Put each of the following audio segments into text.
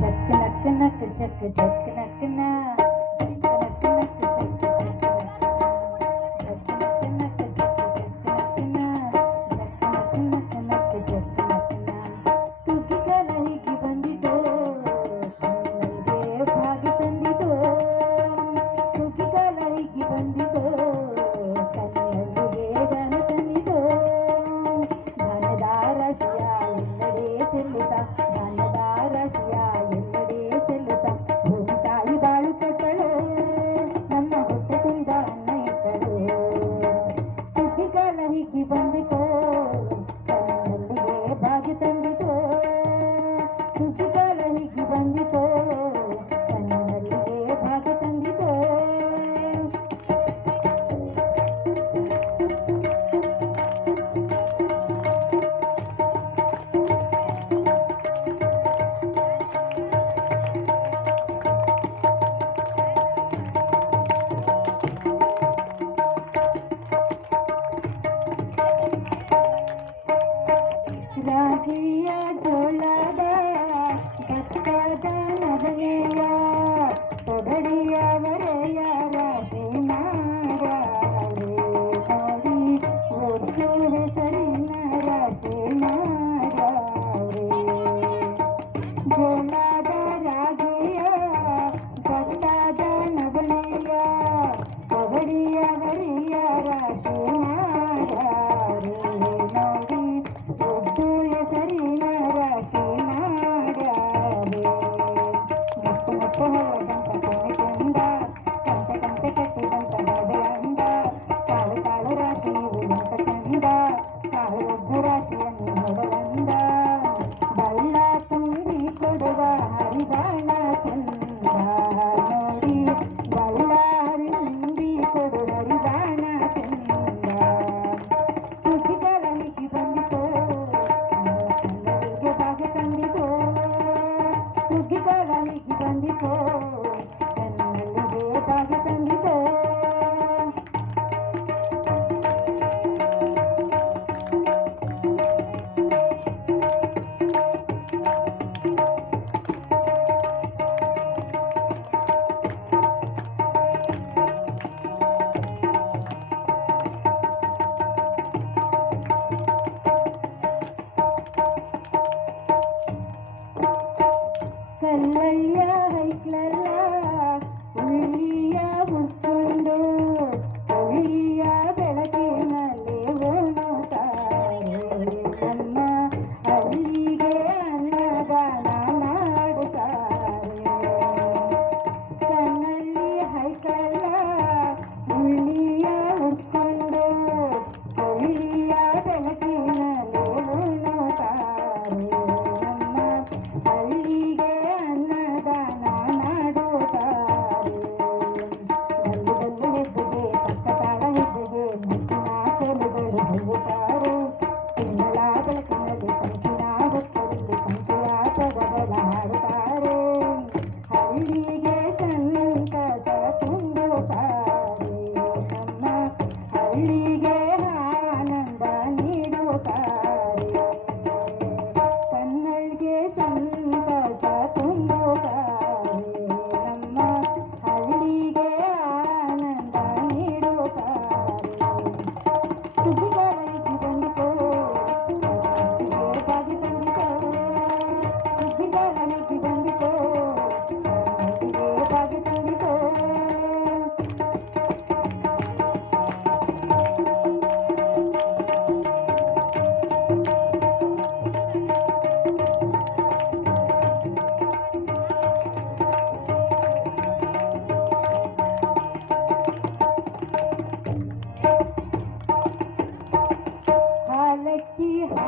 జక్క నక్క నక్క జక్క జక్క నక్క నా ತಡಡಿಯ ವರೆಯ గంగ చంద్ర கண்ணையா வைக்கலா உள்ளி बताया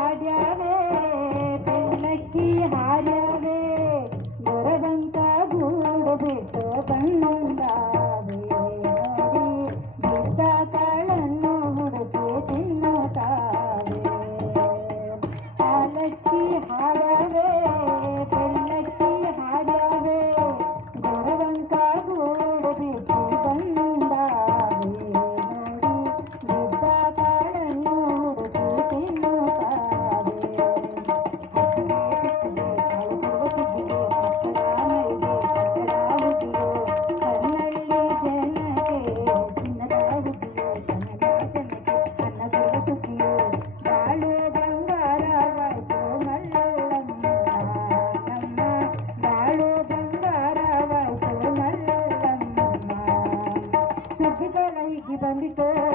ಹಾಡ್ಯಾವೆ ಪೆನ್ನಕ್ಕಿ ಹಾಡ್ಯಾವೆ ದೊರದಂತ ಗೂಡು ಬಿಟ್ಟು